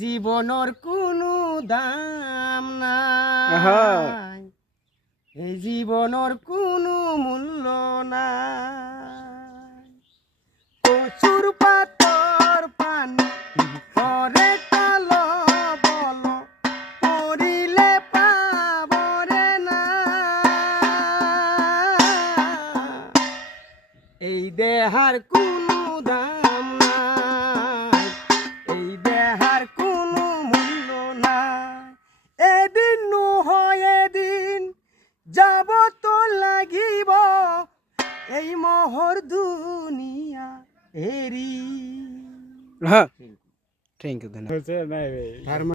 জীবনের কোনো দাম নাই, এই জীবনের কোনো মূল্য নাই। প্রচুর পাতর পানি পরে কালো বল পড়িলে পাবরে না, এই দেহার কোনো দাম নাই, এই দেহার কোনো মূল্য নাই। এদিন নহয় এদিন যাব তো লাগিব, এই মোহর দুনিয়া এরি। হ্যাঁ, থ্যাংক ইউ, ধন্যবাদ।